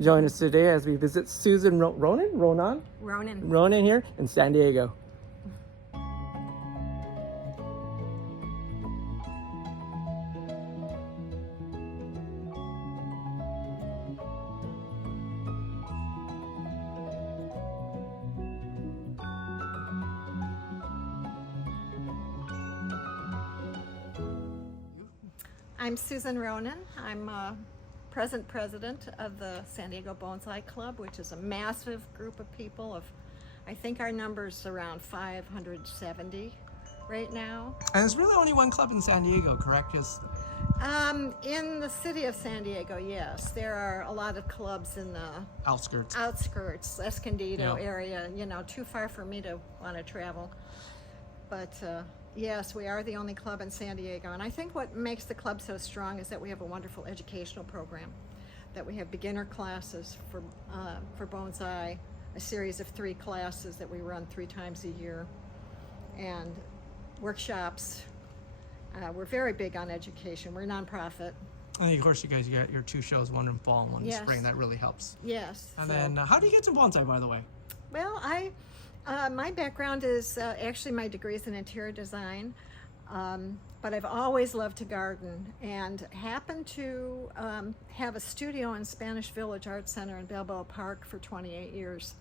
Join us today as we visit Susan Ronan here in San Diego. I'm Susan Ronan. I'm present president of the San Diego Bonsai Club, which is a massive group of people. I think our number's around 570 right now. And there's really only one club in San Diego, correct? In the city of San Diego, yes. There are a lot of clubs in the Outskirts, Escondido area, too far for me to want to travel. But yes, we are the only club in San Diego, and I think what makes the club so strong is that we have a wonderful educational program, that we have beginner classes for bonsai, a series of 3 classes that we run 3 times a year, and workshops. We're very big on education. We're a nonprofit. And of course, you guys got your 2 shows, one in fall and one in spring. That really helps. Yes. And then, how do you get to bonsai, by the way? Well, my background is actually my degree is in interior design, but I've always loved to garden and happened to have a studio in Spanish Village Art Center in Balboa Park for 28 years.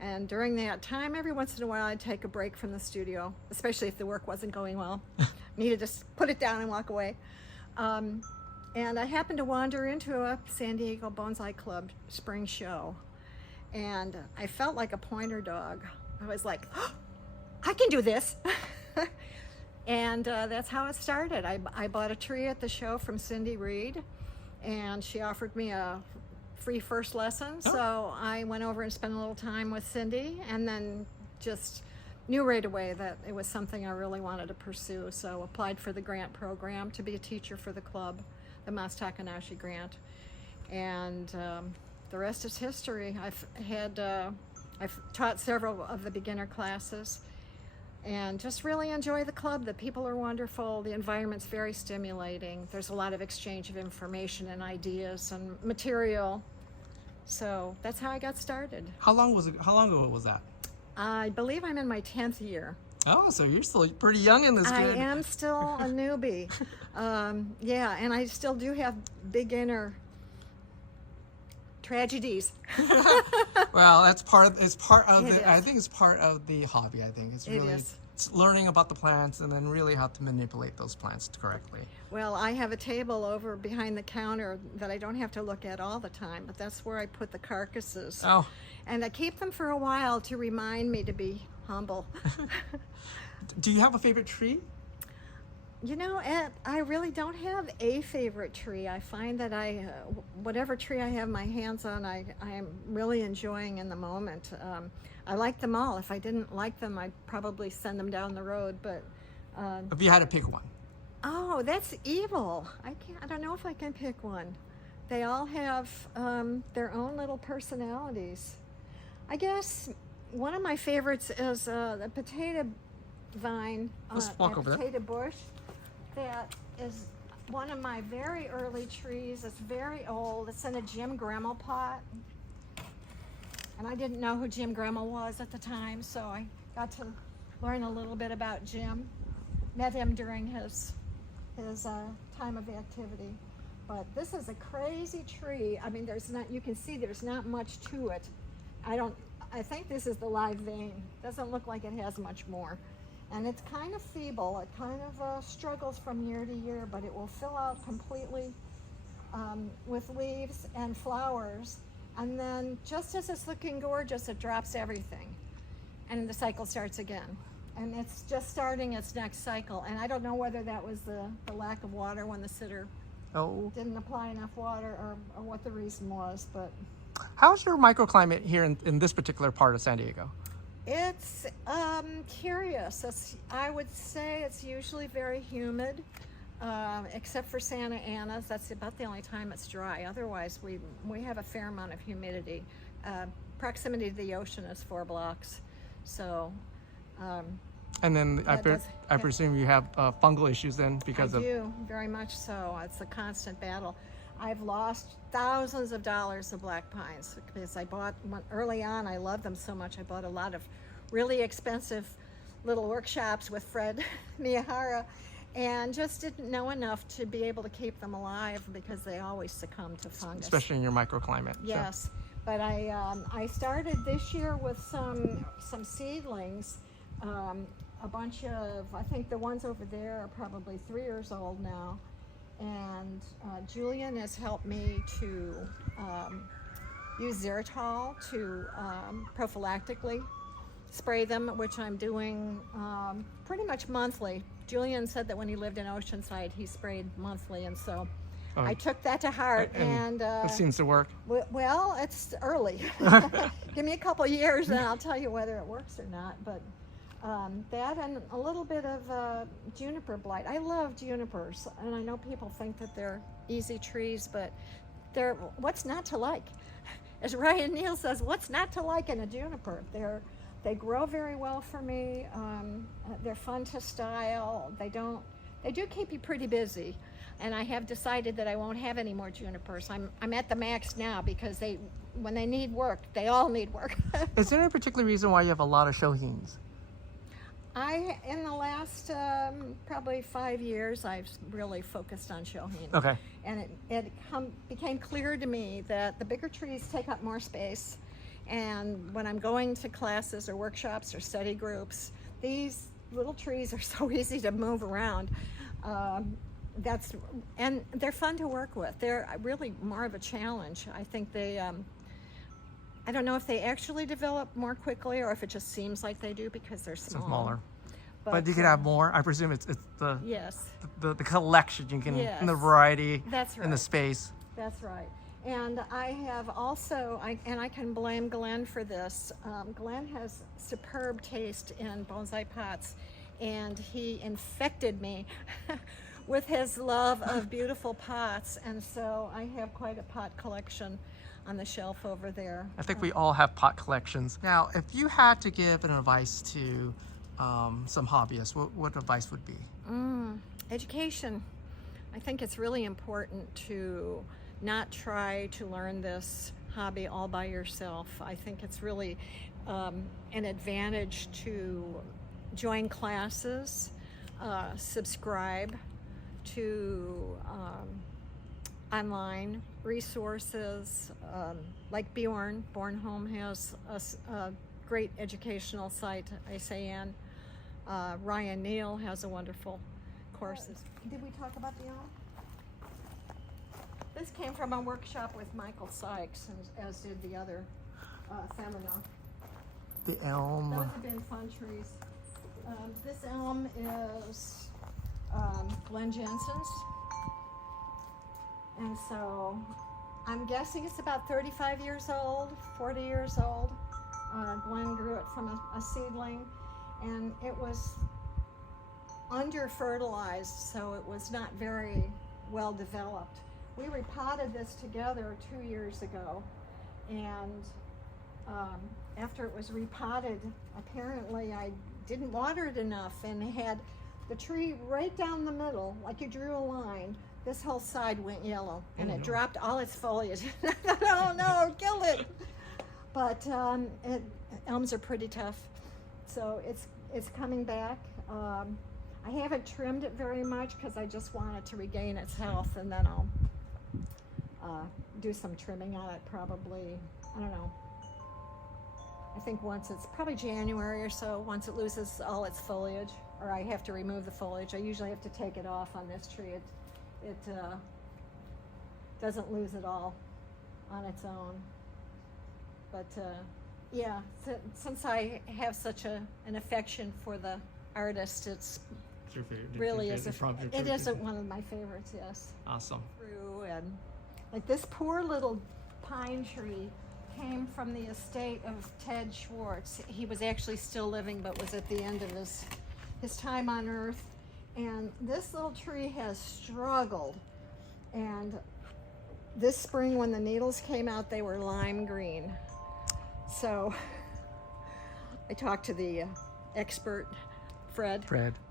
And during that time, every once in a while, I'd take a break from the studio, especially if the work wasn't going well. Needed to put it down and walk away. And I happened to wander into a San Diego Bonsai Club spring show, and I felt like a pointer dog. I was like, oh, I can do this. And that's how it started. I bought a tree at the show from Cindy Reed, and she offered me a free first lesson. So I went over and spent a little time with Cindy, and then just knew right away that it was something I really wanted to pursue. So applied for the grant program to be a teacher for the club, the Mas Takanashi grant. And the rest is history. I've taught several of the beginner classes and just really enjoy the club. The people are wonderful. The environment's very stimulating. There's a lot of exchange of information and ideas and material. So that's how I got started. How long ago was that? I believe I'm in my 10th year. Oh, so you're still pretty young in this grid. I am still a newbie. Yeah, and I still do have beginner tragedies. Well, I think it's part of the hobby. I think it's learning about the plants and then really how to manipulate those plants correctly. Well, I have a table over behind the counter that I don't have to look at all the time, but that's where I put the carcasses. Oh. And I keep them for a while to remind me to be humble. Do you have a favorite tree? I really don't have a favorite tree. I find that whatever tree I have my hands on, I am really enjoying in the moment. I like them all. If I didn't like them, I'd probably send them down the road. But if you had to pick one. Oh, that's evil. I don't know if I can pick one. They all have their own little personalities. I guess one of my favorites is the potato vine, potato bush. That is one of my very early trees. It's very old. It's in a Jim Gremmel pot. And I didn't know who Jim Gremmel was at the time, so I got to learn a little bit about Jim. Met him during his time of activity. But this is a crazy tree. I mean, you can see there's not much to it. I think this is the live vein. Doesn't look like it has much more. And it's kind of feeble. It kind of struggles from year to year, but it will fill out completely with leaves and flowers. And then just as it's looking gorgeous, it drops everything. And the cycle starts again. And it's just starting its next cycle. And I don't know whether that was the lack of water when the sitter didn't apply enough water or what the reason was. But how's your microclimate here in this particular part of San Diego? It's curious. I would say it's usually very humid, except for Santa Ana's. That's about the only time it's dry. Otherwise, we have a fair amount of humidity. Proximity to the ocean is 4 blocks. So. And then I presume you have fungal issues then because I do, very much so. It's a constant battle. I've lost thousands of dollars of black pines because I bought one early on. I loved them so much. I bought a lot of really expensive little workshops with Fred Miyahara, and just didn't know enough to be able to keep them alive because they always succumb to fungus. Especially in your microclimate. Yes, so. But I started this year with some seedlings. A bunch of, I think the ones over there are probably 3 years old now. And Julian has helped me to use Xeritol to prophylactically spray them, which I'm doing pretty much monthly. Julian said that when he lived in Oceanside, he sprayed monthly, and so I took that to heart. And it seems to work. Well, it's early. Give me a couple years, and I'll tell you whether it works or not. But that and a little bit of juniper blight. I love junipers, and I know people think that they're easy trees, but they're what's not to like? As Ryan Neal says, what's not to like in a juniper? They grow very well for me. They're fun to style. They do keep you pretty busy, and I have decided that I won't have any more junipers. I'm at the max now because when they need work, they all need work. Is there any particular reason why you have a lot of shohins? In the last probably 5 years, I've really focused on shohin. Okay. And it became clear to me that the bigger trees take up more space. And when I'm going to classes or workshops or study groups, these little trees are so easy to move around. And they're fun to work with. They're really more of a challenge. I think they, I don't know if they actually develop more quickly or if it just seems like they do because they're smaller. But you can have more. I presume it's the yes, the collection you can, yes, and the variety. That's right. And the space. That's right. And I have also, and I can blame Glenn for this. Glenn has superb taste in bonsai pots, and he infected me with his love of beautiful pots. And so I have quite a pot collection on the shelf over there. I think we all have pot collections. Now, if you had to give an advice to some hobbyists, what advice would be? Education. I think it's really important to not try to learn this hobby all by yourself. I think it's really an advantage to join classes, subscribe to online resources like Born Home has a great educational site, ISAN. Ryan Neal has a wonderful courses. Did we talk about the elm? This came from a workshop with Michael Sykes, as did the other seminar. The elm. Those have been fun trees. This elm is Glenn Jensen's. And so I'm guessing it's about 35 years old, 40 years old. Glenn grew it from a seedling, and it was under fertilized, so it was not very well developed. We repotted this together 2 years ago, and after it was repotted, apparently I didn't water it enough and had the tree right down the middle, like you drew a line. This whole side went yellow, and it dropped all its foliage. I thought, oh no, kill it! But elms are pretty tough, so it's coming back. I haven't trimmed it very much because I just want it to regain its health, and then I'll do some trimming on it probably, I don't know. I think once it's probably January or so, once it loses all its foliage, or I have to remove the foliage. I usually have to take it off on this tree. It doesn't lose it all on its own. But yeah, since I have such an affection for the artist, it's your favorite, really is. It is one of my favorites. Yes. Awesome. And like this poor little pine tree came from the estate of Ted Schwartz. He was actually still living, but was at the end of his time on Earth. And this little tree has struggled. And this spring, when the needles came out, they were lime green. So I talked to the expert, Fred.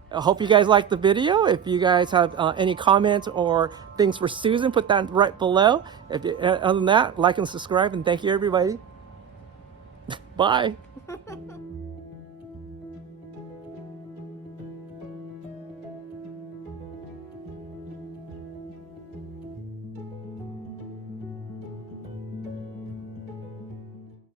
I hope you guys liked the video. If you guys have any comments or things for Susan, put that right below. Other than that, like and subscribe, and thank you, everybody. Bye.